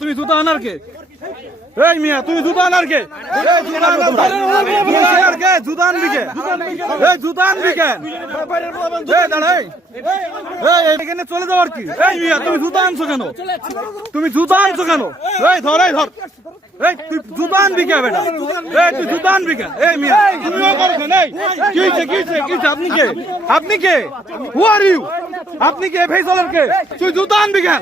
তুমি জুতা আনার কে? এই মিয়া তুমি জুতা আনার কে? এই জুতা আনার কে? জুতা আনবি কে? এই জুতা আনবি কে? এই দাঁড়া এই এখানে চলে যাওয়ার কি? এই মিয়া তুমি জুতা আনছো কেন? তুমি জুতা আনছো কেন? এই ধর এই ধর এই তুই জুতা আনবি কে বেটা? এই তুই জুতা আনবি কে? এই মিয়া তুমিও করছেন এই কি আপনি কে? আপনি কে? হু আর ইউ? আপনি কে? ফেসলের কে? তুই জুতা আনবি কেন?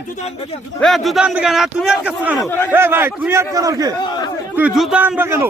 এ জুতা আনবি কেন? আর তুমি আর কেন? এ ভাই তুমি আর কেন? তুই জুতা আনবা কেন?